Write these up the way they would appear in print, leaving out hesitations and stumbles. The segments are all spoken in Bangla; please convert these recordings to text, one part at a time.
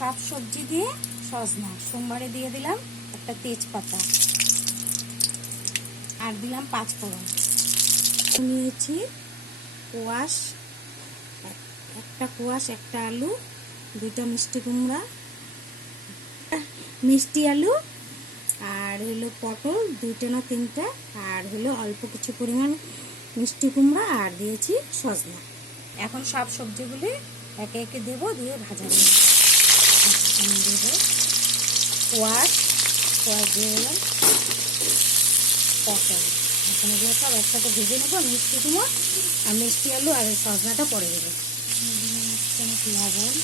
সব সবজি দিয়ে সজনা সোমবারে দিয়ে দিলাম একটা তেজপাতা আর দিলাম 5 ফোড়ন। নিয়েছি কোয়াশ, একটা কোয়াশ, একটা আলু, দুটো মিষ্টি কুমড়া, মিষ্টি আলু, আর হলো পটল 2টা না 3টা, আর হলো অল্প কিছু পরিমাণ মিষ্টি কুমড়া, আর দিয়েছি সজনা। এখন সব সবজিগুলি একে একে দেবো, দিয়ে ভাজা দেবো। দেবো কোয়াশ দিয়ে দিলাম পটল। এখন এগুলো সব একসাথে ভেজে নেবো। মিষ্টি কুমড়ো আর মিষ্টি আলু আর সজনাটা পরে দেবো। লবণ,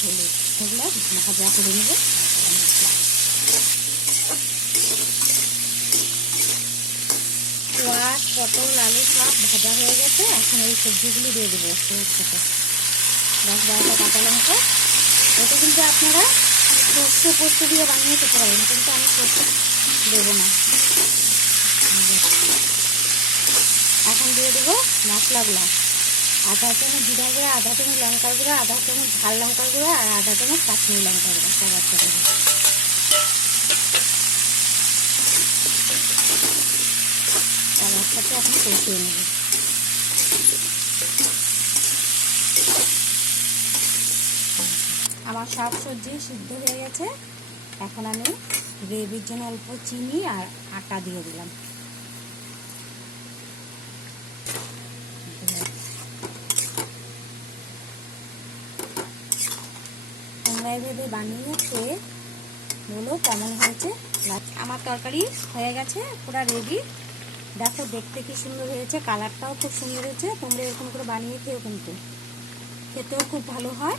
হলুদ, এগুলো ভাজা করে নেবো। কোয়াশ, পটল, আলু সব ভাজা হয়ে গেছে। এখন এই সবজিগুলো দিয়ে দেবো একসাথে। 10-12টা কাঁচা লঙ্কা। এটা কিন্তু আপনারা সর্ষে পোস্ত দিয়ে বানিয়ে খেতে পারেন, কিন্তু আমি সর্ষে দেবো না। এখন দিয়ে দেবো মশলাগুলো। 1/2 চামচ জিরা গুঁড়া, 1/2 চামচ লঙ্কার গুঁড়া, 1/2 চামচ ঝাল লঙ্কার গুঁড়া, আর 1/2 চামচ কাশ্মীরি লঙ্কার গুঁড়া। সব একসাথে এখন কষিয়ে নেব। আমার সব সবজি সিদ্ধ হয়ে গেছে। এখন আমি গ্রেভির জন্য অল্প চিনি আর আটা দিয়ে দিলাম। তোমরা এভাবে বানিয়ে খেয়ে বলো কেমন হয়েছে। আমার তরকারি হয়ে গেছে পুরো রেডি। দেখো দেখতে কি সুন্দর হয়েছে, কালারটাও খুব সুন্দর হয়েছে। তোমরা এরকম করে বানিয়ে খেও, কিন্তু খেতেও খুব ভালো হয়।